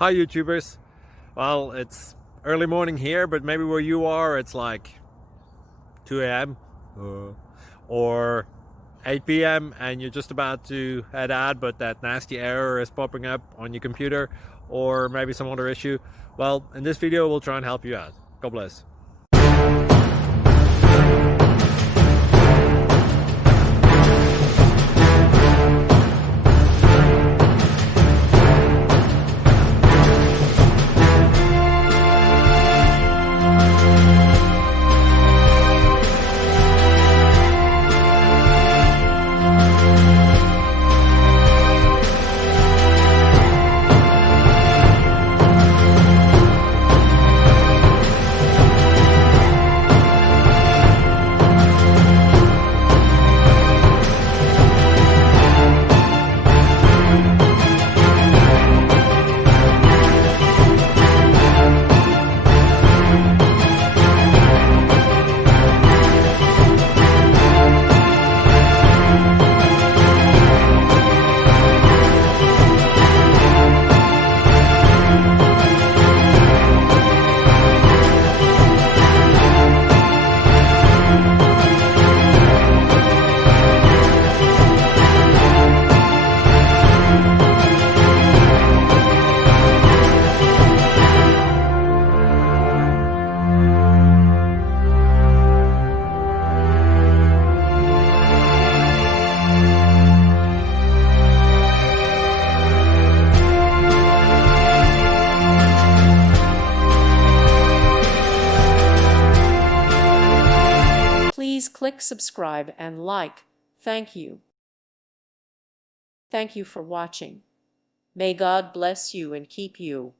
Hi YouTubers. Well, it's early morning here, but maybe where you are it's like 2 a.m. or 8 p.m. and you're just about to head out, but that nasty error is popping up on your computer, or maybe some other issue. Well, in this video we'll try and help you out. God bless. Please click subscribe and like. Thank you. Thank you for watching. May God bless you and keep you.